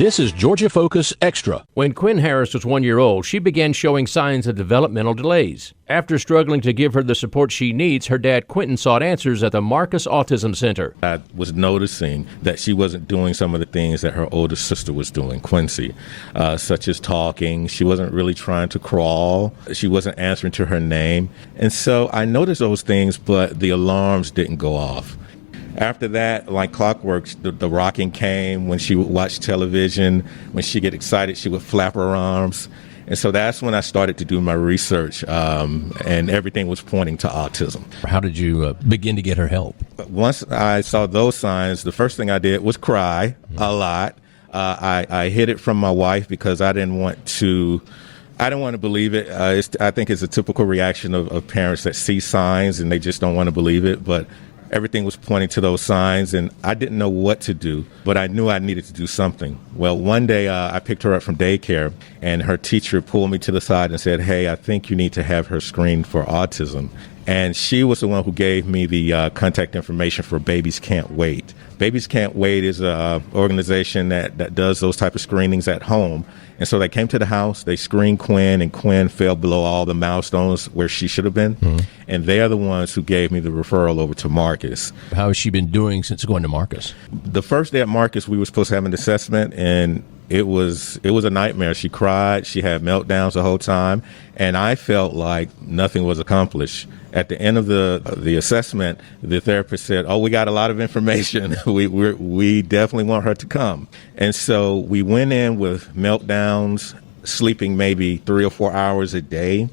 This is Georgia Focus Extra. When Quinn Harris was 1 year old, she began showing signs of developmental delays. After struggling to give her the support she needs, her dad, Quentin, sought answers at the Marcus Autism Center. I was noticing that she wasn't doing some of the things that her older sister was doing, Quincy, such as talking. She wasn't really trying to crawl. She wasn't answering to her name. And so I noticed those things, but the alarms didn't go off. After that, like clockwork, the rocking came. When she would watch television, when she get excited, she would flap her arms. And so that's when I started to do my research, and everything was pointing to autism. How did you begin to get her help? Once I saw those signs, the first thing I did was cry a lot. I hid it from my wife because I didn't want to believe it. I think it's a typical reaction of parents that see signs and they just don't want to believe it. But everything was pointing to those signs, and I didn't know what to do, but I knew I needed to do something. Well, one day I picked her up from daycare, and her teacher pulled me to the side and said, "Hey, I think you need to have her screened for autism." And she was the one who gave me the contact information for Babies Can't Wait. Babies Can't Wait is an organization that does those type of screenings at home. And so they came to the house, they screened Quinn, and Quinn fell below all the milestones where she should have been. Mm-hmm. And they are the ones who gave me the referral over to Marcus. How has she been doing since going to Marcus? The first day at Marcus, we were supposed to have an assessment, and it was a nightmare. She cried, she had meltdowns the whole time, and I felt like nothing was accomplished. At the end of the assessment, the therapist said, "Oh, we got a lot of information. we definitely want her to come." And so we went in with meltdowns, sleeping maybe 3 or 4 hours a day,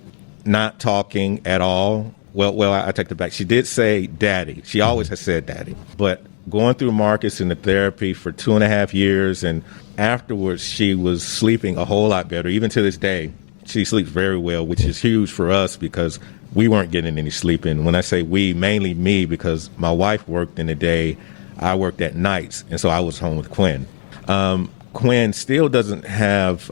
not talking at all. Well, I take it back. She did say daddy. She always has said daddy. But going through Marcus and the therapy for 2.5 years, and afterwards she was sleeping a whole lot better. Even to this day, she sleeps very well, which is huge for us because we weren't getting any sleep. And when I say we, mainly me, because my wife worked in the day, I worked at nights, and so I was home with Quinn. Quinn still doesn't have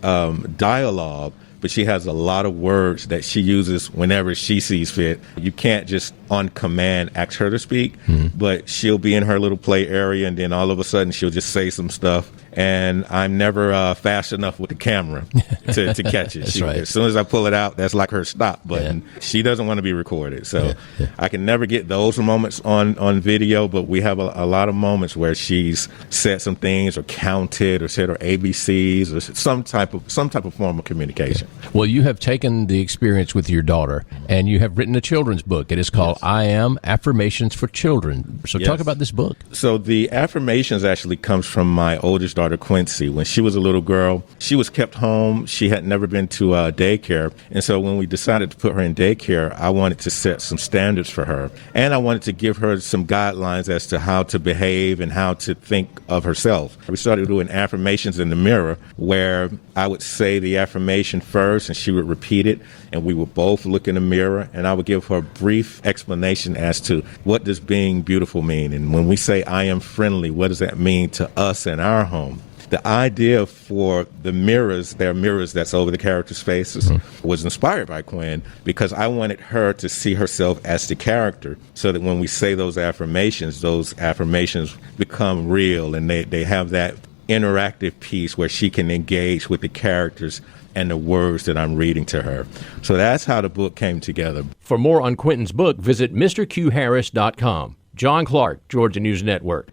dialogue, but she has a lot of words that she uses whenever she sees fit. You can't just on command ask her to speak, but she'll be in her little play area, and then all of a sudden she'll just say some stuff. And I'm never fast enough with the camera to catch it. Right. As soon as I pull it out, that's like her stop button. Yeah. She doesn't want to be recorded. So I can never get those moments on video, but we have a lot of moments where she's said some things or counted or said her ABCs or some type of form of communication. Well, you have taken the experience with your daughter, and you have written a children's book. It is called I Am Affirmations for Children. So talk about this book. So the affirmations actually comes from my oldest daughter, Quincy. When she was a little girl, she was kept home. She had never been to daycare. And so when we decided to put her in daycare, I wanted to set some standards for her. And I wanted to give her some guidelines as to how to behave and how to think of herself. We started doing affirmations in the mirror where I would say the affirmation first and she would repeat it. And we would both look in the mirror, and I would give her a brief explanation as to what does being beautiful mean. And when we say I am friendly, what does that mean to us in our home? The idea for the mirrors, there are mirrors that's over the character's faces, was inspired by Quinn because I wanted her to see herself as the character so that when we say those affirmations become real and they have that interactive piece where she can engage with the characters and the words that I'm reading to her. So that's how the book came together. For more on Quentin's book, visit MrQHarris.com. John Clark, Georgia News Network.